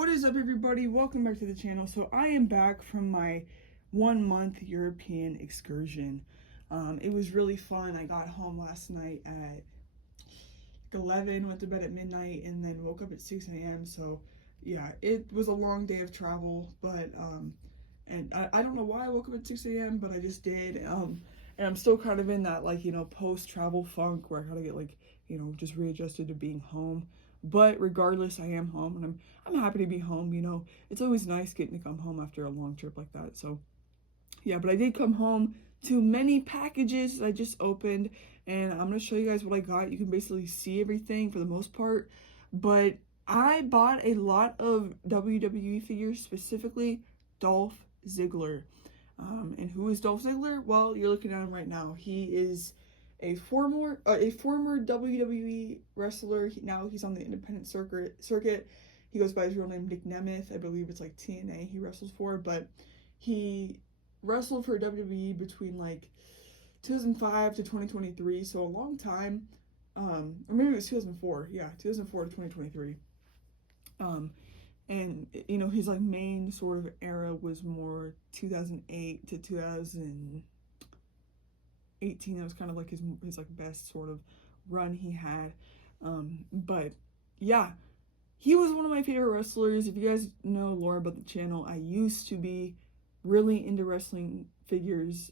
What is up, everybody? Welcome back to the channel. So I am back from my 1-month European excursion. It was really fun. I got home last night at 11, went to bed at midnight, and then woke up at 6 a.m. So yeah, it was a long day of travel, but and I don't know why I woke up at 6 a.m., but I just did. And I'm still kind of in that, like, post-travel funk where I gotta get, like, just readjusted to being home. But regardless, I am home, and I'm happy to be home. It's always nice getting to come home after a long trip like that. So yeah, but I did come home to many packages that I just opened, and I'm gonna show you guys what I got. You can basically see everything for the most part, but I bought a lot of WWE figures, specifically Dolph Ziggler. And who is Dolph Ziggler? Well, you're looking at him right now. He is a former WWE wrestler. Now he's on the independent circuit. He goes by his real name, Nick Nemeth. I believe it's like TNA he wrestles for, but he wrestled for WWE between like 2005 to 2023, so a long time. Or maybe it was 2004. Yeah, 2004 to 2023. And his like main sort of era was more 2008 to 2018. That was kind of like his like best sort of run he had. But yeah, he was one of my favorite wrestlers. If you guys know lore about the channel, I used to be really into wrestling figures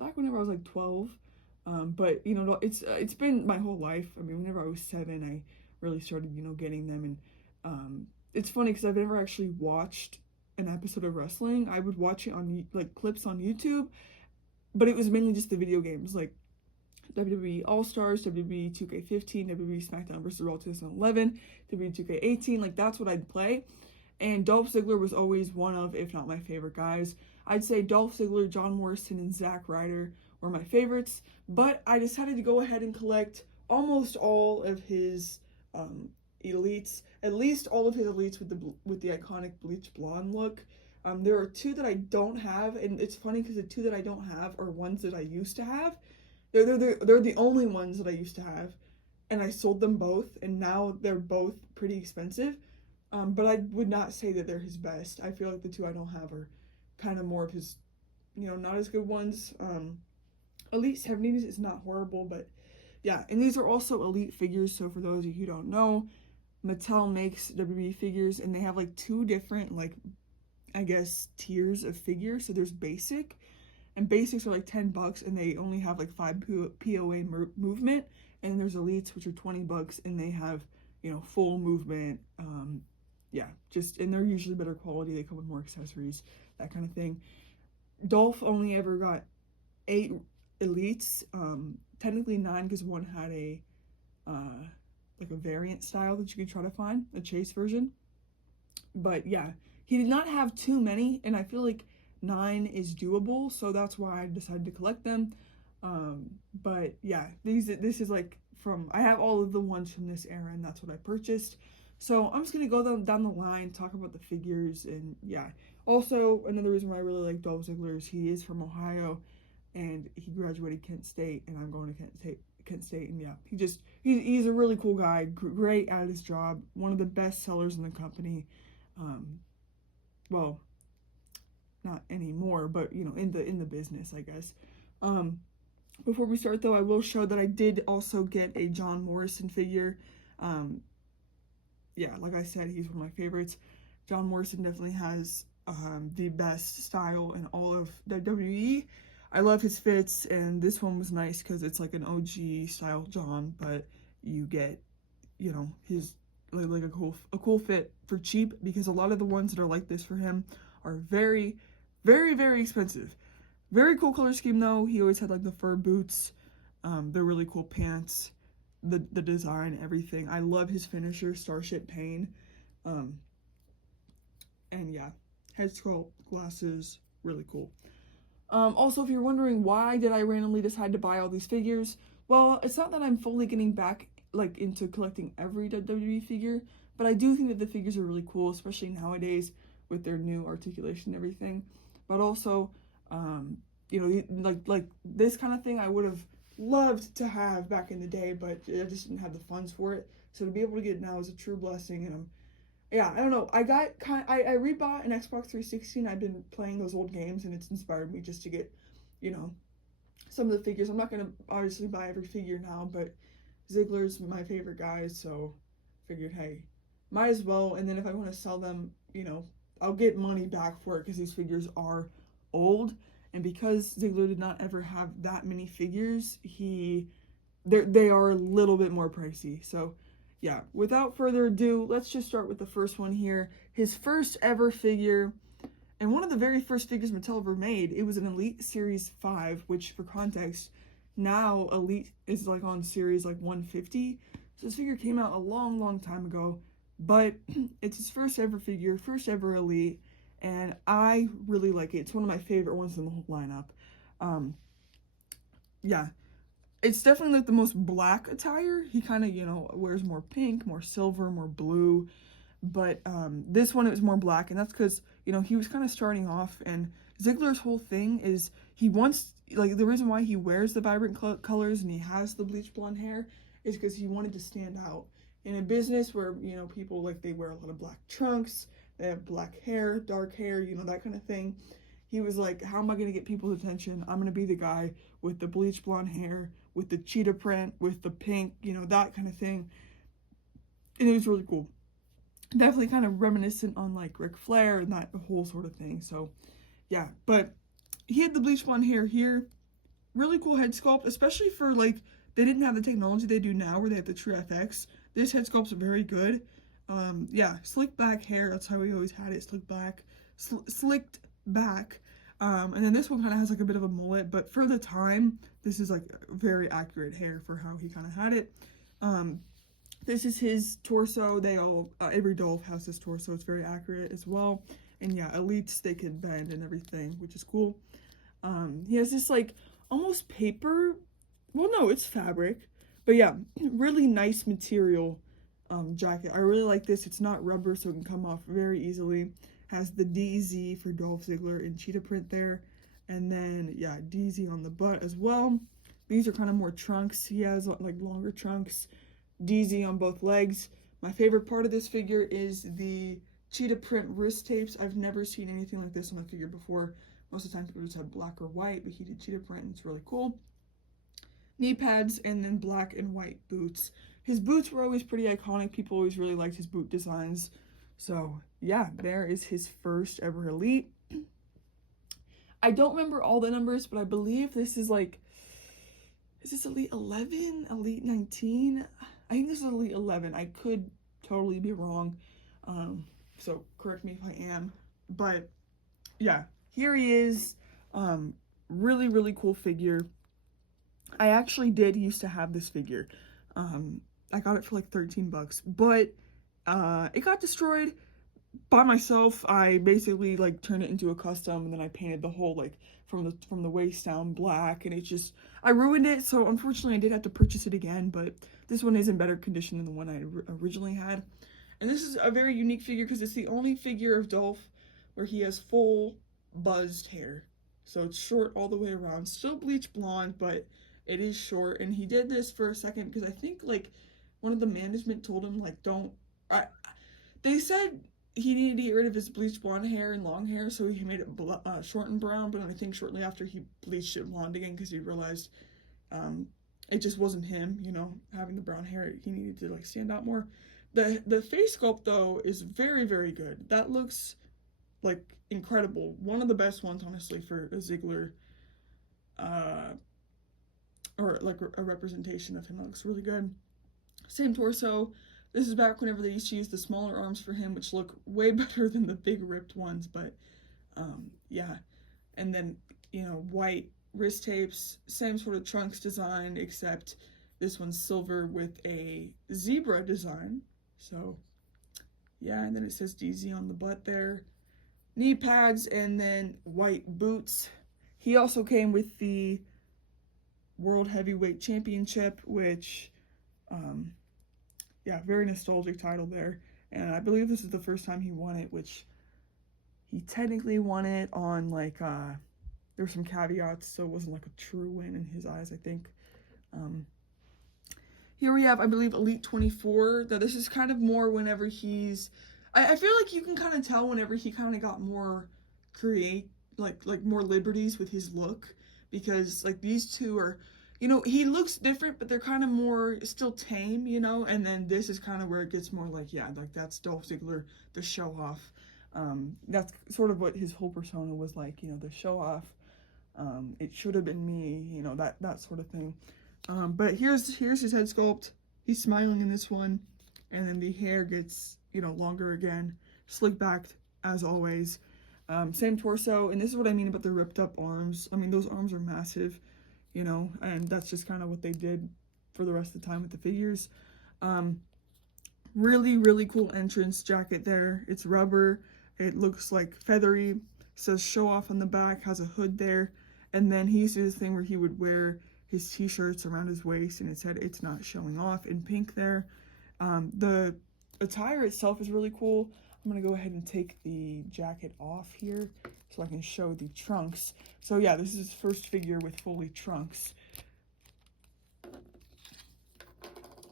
back whenever I was like 12. But it's been my whole life. I mean, whenever I was 7, I really started getting them. And it's funny because I've never actually watched an episode of wrestling. I would watch it on like clips on YouTube, but it was mainly just the video games, like WWE All-Stars, WWE 2K15, WWE SmackDown vs. Raw 2011, WWE 2K18. Like, that's what I'd play. And Dolph Ziggler was always one of, if not my favorite guys. I'd say Dolph Ziggler, John Morrison, and Zack Ryder were my favorites, but I decided to go ahead and collect almost all of his elites, at least all of his elites with the iconic bleach blonde look. There are 2 that I don't have, and it's funny because the 2 that I don't have are ones that I used to have. They're the only ones that I used to have, and I sold them both, and now they're both pretty expensive. But I would not say that they're his best. I feel like the 2 I don't have are kind of more of his, not as good ones. Elite 70s is not horrible, but yeah. And these are also elite figures, so for those of you who don't know, Mattel makes WWE figures, and they have like 2 different, like, I guess, tiers of figures. So there's basic, and basics are like $10, and they only have like 5 POA movement. And then there's elites, which are $20, and they have, full movement. Yeah, and they're usually better quality. They come with more accessories, that kind of thing. Dolph only ever got 8 elites, technically 9 because one had a like a variant style that you could try to find, a chase version. But yeah, he did not have too many, and I feel like 9 is doable, so that's why I decided to collect them. But yeah, this is like I have all of the ones from this era, and that's what I purchased. So I'm just gonna go down the line, talk about the figures, and yeah. Also, another reason why I really like Dolph Ziggler is he is from Ohio, and he graduated Kent State, and I'm going to Kent State, and yeah, he's a really cool guy, great at his job, one of the best sellers in the company. Well, not anymore, but in the business, I guess. Before we start though, I will show that I did also get a John Morrison figure. Yeah, like I said, he's one of my favorites. John Morrison definitely has the best style in all of WWE. I love his fits, and this one was nice because it's like an OG style John, but you get, his like a cool fit for cheap, because a lot of the ones that are like this for him are very, very, very expensive. Very cool color scheme though. He always had like the fur boots, the really cool pants, the design, everything. I love his finisher, Starship Pain. And yeah, head sculpt, glasses, really cool. Also, if you're wondering why did I randomly decide to buy all these figures, well, it's not that I'm fully getting back like into collecting every WWE figure, but I do think that the figures are really cool, especially nowadays with their new articulation and everything. But also, like this kind of thing I would have loved to have back in the day, but I just didn't have the funds for it. So to be able to get it now is a true blessing, and yeah, I don't know. I rebought an Xbox 360 and I've been playing those old games and it's inspired me just to get, you know, some of the figures. I'm not gonna obviously buy every figure now, but Ziggler's my favorite guy, so figured, hey, might as well. And then if I want to sell them, you know, I'll get money back for it because these figures are old. And because Ziggler did not ever have that many figures, they are a little bit more pricey. So yeah, without further ado, let's just start with the first one here. His first ever figure, and one of the very first figures Mattel ever made. It was an Elite Series 5, which for context, now Elite is like on Series like 150. So this figure came out a long time ago, but it's his first ever figure, first ever Elite, and I really like it. It's one of my favorite ones in the whole lineup. Yeah, it's definitely like the most black attire. He kind of, you know, wears more pink, more silver, more blue. But this one, it was more black, and that's because, you know, he was kind of starting off, and Ziggler's whole thing is he wants, like, the reason why he wears the vibrant colors and he has the bleach blonde hair is because he wanted to stand out. In a business where, you know, people, like, they wear a lot of black trunks, they have black hair, dark hair, you know, that kind of thing. He was like, how am I going to get people's attention? I'm going to be the guy with the bleach blonde hair, with the cheetah print, with the pink, you know, that kind of thing. And it was really cool. Definitely kind of reminiscent on like Ric Flair and that whole sort of thing. So yeah, but he had the bleach blonde hair here. Really cool head sculpt, especially for like, they didn't have the technology they do now where they have the True FX. This head sculpt's very good. Yeah, slick back hair. That's how we always had it, slick back, slicked back. And then this one kind of has like a bit of a mullet, but for the time, this is like very accurate hair for how he kind of had it. This is his torso. They all, every Dolph has this torso. It's very accurate as well. And yeah, Elites, they can bend and everything, which is cool. He has this like almost paper. Well, no, it's fabric. But yeah, really nice material jacket. I really like this. It's not rubber, so it can come off very easily. Has the DZ for Dolph Ziggler in cheetah print there. And then, yeah, DZ on the butt as well. These are kind of more trunks. He has like longer trunks. DZ on both legs. My favorite part of this figure is the cheetah print wrist tapes. I've never seen anything like this on a figure before. Most of the time people just have black or white, but he did cheetah print and it's really cool. Knee pads and then black and white boots. His boots were always pretty iconic. People always really liked his boot designs. So yeah, there is his first ever Elite. I don't remember all the numbers, but I believe this is like, is this Elite 11? Elite 19? I think this is Elite 11. I could totally be wrong. So correct me if I am. But yeah, here he is. Really cool figure. I actually did used to have this figure. I got it for like 13 bucks, but it got destroyed by myself. I basically like turned it into a custom, and then I painted the whole like from the waist down black, and it just, I ruined it. So unfortunately I did have to purchase it again, but this one is in better condition than the one I originally had. And this is a very unique figure because it's the only figure of Dolph where he has full buzzed hair. So it's short all the way around, still bleach blonde, but it is short. And he did this for a second because I think like one of the management told him like, they said he needed to get rid of his bleached blonde hair and long hair, so he made it short and brown. But I think shortly after he bleached it blonde again because he realized it just wasn't him, you know, having the brown hair. He needed to like stand out more. The face sculpt though is very good. That looks like incredible. One of the best ones, honestly, for a Ziggler, or like a representation of him. That looks really good. Same torso. This is back whenever they used to use the smaller arms for him, which look way better than the big ripped ones, but yeah. And then, you know, white wrist tapes, same sort of trunks design, except this one's silver with a zebra design. So yeah, and then it says DZ on the butt there. Knee pads and then white boots. He also came with the World Heavyweight Championship, which yeah, very nostalgic title there. And I believe this is the first time he won it, which he technically won it on like, there were some caveats, so it wasn't like a true win in his eyes, I think. Here we have, I believe, Elite 24. Now, this is kind of more whenever he's I feel like you can kind of tell whenever he kind of got more like more liberties with his look, because like these two are, you know, he looks different, but they're kind of more still tame, you know. And then this is kind of where it gets more like, yeah, like that's Dolph Ziggler, the show off. That's sort of what his whole persona was like, you know, the show off. It should have been me, you know, that sort of thing. But here's his head sculpt. He's smiling in this one, and then the hair gets, you know, longer again, slick backed as always. Same torso, and this is what I mean about the ripped up arms. I mean, those arms are massive, you know, and that's just kind of what they did for the rest of the time with the figures. Really, really cool entrance jacket there. It's rubber. It looks like feathery. It says show off on the back, has a hood there. And then he used to do this thing where he would wear his t-shirts around his waist and it said it's not showing off in pink there. The attire itself is really cool. I'm gonna go ahead and take the jacket off here so I can show the trunks. So yeah, this is his first figure with fully trunks.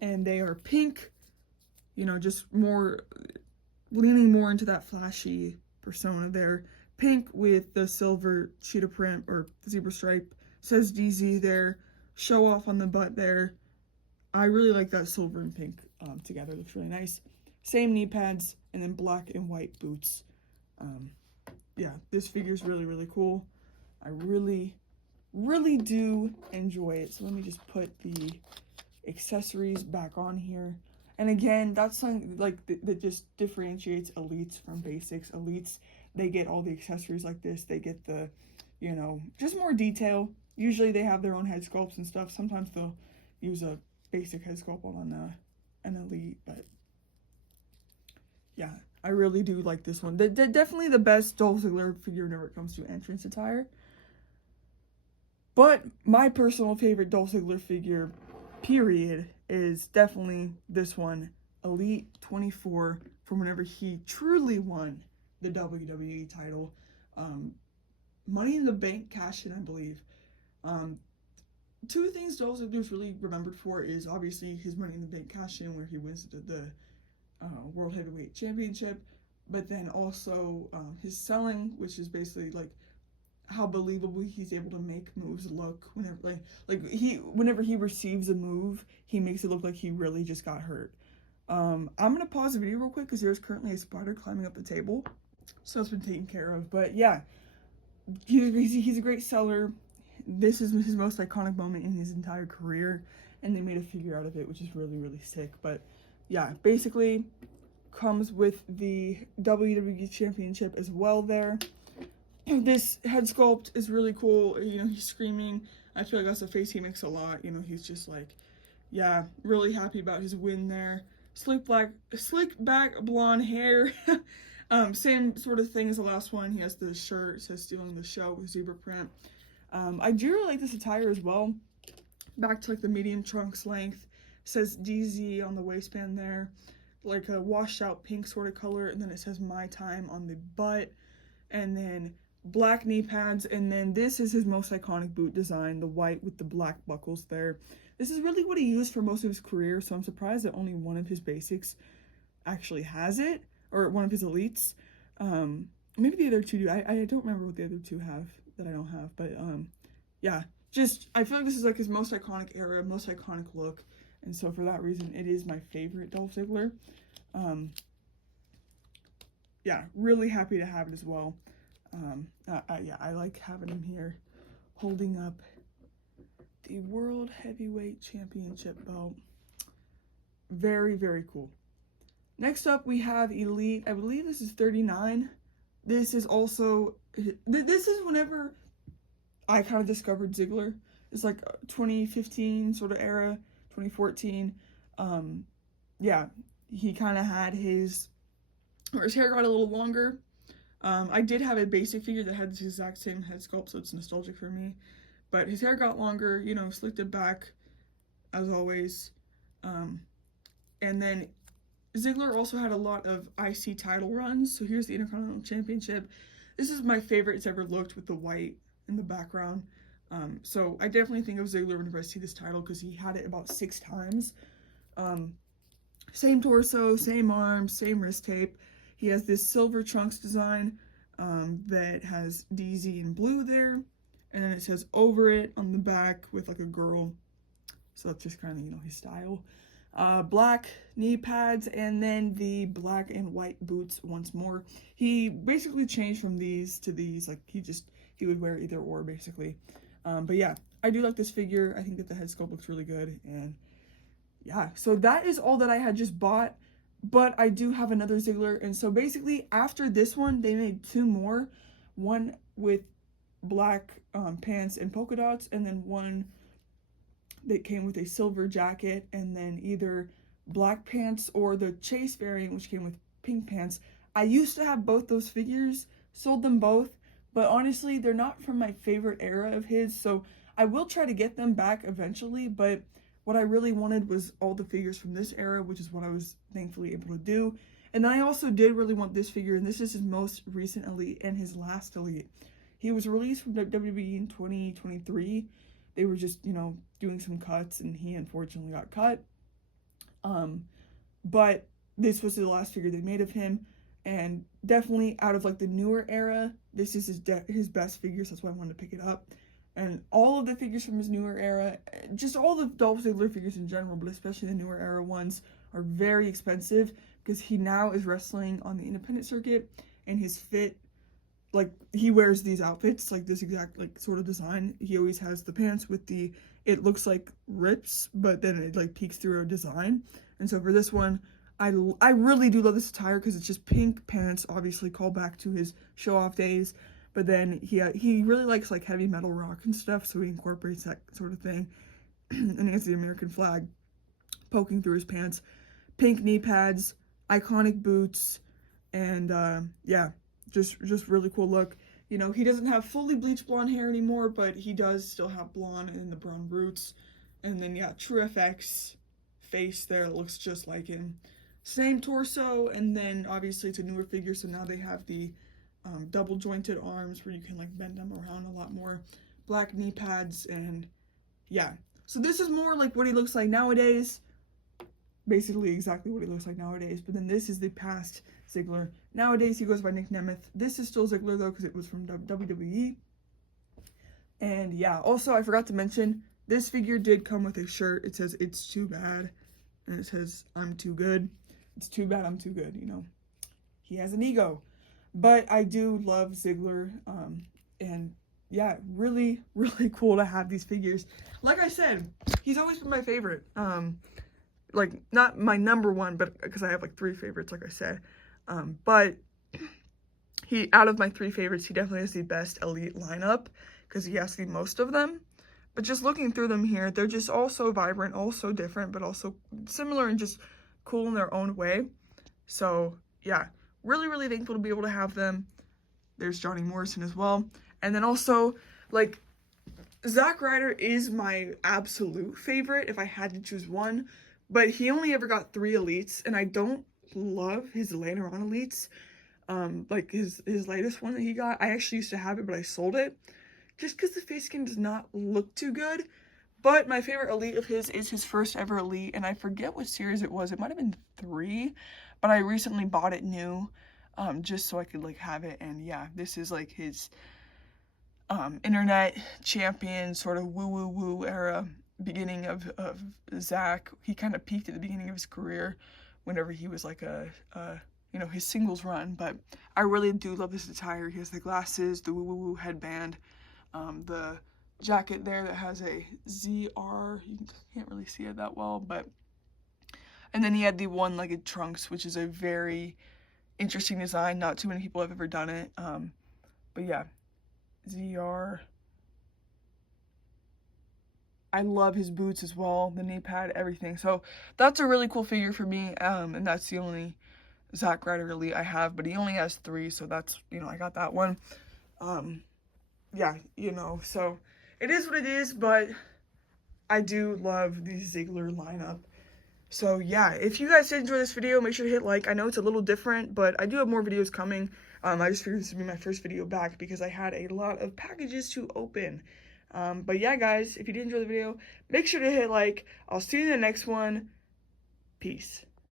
And they are pink, you know, just more, leaning more into that flashy persona there. Pink with the silver cheetah print or zebra stripe. Says DZ there. Show off on the butt there. I really like that silver and pink together. Looks really nice. Same knee pads, and then black and white boots. Yeah, this figure is really, really cool. I really, really do enjoy it. So let me just put the accessories back on here. And again, that's something like that just differentiates elites from basics. Elites, they get all the accessories like this. They get the, you know, just more detail. Usually they have their own head sculpts and stuff. Sometimes they'll use a basic head sculpt on an elite, but yeah, I really do like this one. Definitely the best Dolph Ziggler figure whenever it comes to entrance attire. But my personal favorite Dolph Ziggler figure, period, is definitely this one, Elite 24, from whenever he truly won the WWE title. Money in the Bank cash-in, I believe. Two things Dolph Ziggler is really remembered for is obviously his Money in the Bank cash-in, where he wins the World Heavyweight Championship, but then also his selling, which is basically like how believable he's able to make moves look whenever whenever he receives a move, he makes it look like he really just got hurt. I'm gonna pause the video real quick because there's currently a spider climbing up the table, so it's been taken care of. But yeah, he's a great seller. This is his most iconic moment in his entire career, and they made a figure out of it, which is really, really sick. But yeah, basically comes with the WWE Championship as well there. This head sculpt is really cool. You know, he's screaming. I feel like that's a face he makes a lot. You know, he's just like, yeah, really happy about his win there. Slick back blonde hair. Same sort of thing as the last one. He has the shirt. It says stealing the show with zebra print. I do really like this attire as well. Back to like the medium trunks length. It says DZ on the waistband there. Like a washed out pink sort of color. And then it says My Time on the butt. And then black knee pads, and then this is his most iconic boot design, the white with the black buckles there. This is really what he used for most of his career, so I'm surprised that only one of his basics actually has it, or one of his elites. Maybe the other two do. I don't remember what the other two have that I don't have, but yeah, just I feel like this is like his most iconic era, most iconic look, and so for that reason it is my favorite Dolph Ziggler. Yeah, really happy to have it as well. Yeah, I like having him here holding up the World Heavyweight Championship belt. Very, very cool. Next up, we have Elite. I believe this is 39. This is also, this is whenever I kind of discovered Ziggler. It's like 2015 sort of era, 2014. Yeah, he kind of had his hair got a little longer. I did have a basic figure that had the exact same head sculpt, so it's nostalgic for me. But his hair got longer, you know, slicked it back, as always. And then Ziggler also had a lot of IC title runs. So here's the Intercontinental Championship. This is my favorite it's ever looked, with the white in the background. So I definitely think of Ziggler whenever I see this title, because he had it about 6 times. Same torso, same arms, same wrist tape. He has this silver trunks design that has DZ in blue there, and then it says over it on the back with like a girl. So that's just kind of, you know, his style. Black knee pads, and then the black and white boots once more. He basically changed from these to these, like he would wear either or basically. But yeah, I do like this figure. I think that the head sculpt looks really good, and yeah, so that is all that I had just bought, but I do have another Ziggler, and so basically after this one, they made two more, one with black pants and polka dots, and then one that came with a silver jacket, and then either black pants or the chase variant, which came with pink pants. I used to have both those figures, sold them both, but honestly, they're not from my favorite era of his, so I will try to get them back eventually, but what I really wanted was all the figures from this era, which is what I was thankfully able to do. And then I also did really want this figure, and this is his most recent Elite and his last Elite. He was released from WWE in 2023. They were just, you know, doing some cuts, and he unfortunately got cut. But this was the last figure they made of him, and definitely out of like the newer era, this is his best figure, so that's why I wanted to pick it up. And all of the figures from his newer era, just all the Dolph Ziggler figures in general, but especially the newer era ones, are very expensive because he now is wrestling on the independent circuit, and his fit, like, he wears these outfits, like this exact, like, sort of design. He always has the pants with the, it looks like rips, but then it, like, peeks through a design. And so for this one, I really do love this attire because it's just pink pants, obviously call back to his show-off days. But then he really likes like heavy metal rock and stuff, so he incorporates that sort of thing. And he has the American flag poking through his pants. Pink knee pads, iconic boots, and yeah, just really cool look. You know, he doesn't have fully bleached blonde hair anymore, but he does still have blonde and the brown roots. And then yeah, True FX face there looks just like him. Same torso, and then obviously it's a newer figure, so now they have the double jointed arms where you can like bend them around a lot more. Black knee pads, and yeah. So this is more like what he looks like nowadays. Basically exactly what he looks like nowadays. But then this is the past Ziggler. Nowadays he goes by Nick Nemeth. This is still Ziggler though because it was from WWE. And yeah, also I forgot to mention, this figure did come with a shirt. It says "It's too bad," and it says "I'm too good." It's too bad I'm too good, you know. He has an ego. But I do love Ziggler, and yeah, really, really cool to have these figures. Like I said, he's always been my favorite. Like, not my number one, but because I have like 3 favorites, like I said. But he, out of my 3 favorites, he definitely has the best Elite lineup because he has the most of them. But just looking through them here, they're just all so vibrant, all so different, but also similar and just cool in their own way. So yeah, really, really thankful to be able to have them. There's Johnny Morrison as well. And then also, like, Zack Ryder is my absolute favorite if I had to choose one, but he only ever got 3 Elites, and I don't love his later on Elites. Like his latest one that he got, I actually used to have it, but I sold it just because the face skin does not look too good. But my favorite Elite of his is his first ever Elite, and I forget what series it was. It might have been 3, but I recently bought it new, just so I could like have it. And yeah, this is like his internet champion sort of woo era, beginning of Zack. He kind of peaked at the beginning of his career whenever he was like you know, his singles run. But I really do love this attire. He has the glasses, the woo headband, the jacket there that has a ZR, you can't really see it that well, but, and then he had the one-legged trunks, which is a very interesting design. Not too many people have ever done it, but yeah, ZR. I love his boots as well, the knee pad, everything. So that's a really cool figure for me, and that's the only Zack Ryder Elite I have, but he only has 3, so that's, you know, I got that one. Yeah, you know, so it is what it is, but I do love the Ziggler lineup. So yeah, if you guys did enjoy this video, make sure to hit like. I know it's a little different, but I do have more videos coming. I just figured this would be my first video back because I had a lot of packages to open. But yeah, guys, if you did enjoy the video, make sure to hit like. I'll see you in the next one. Peace.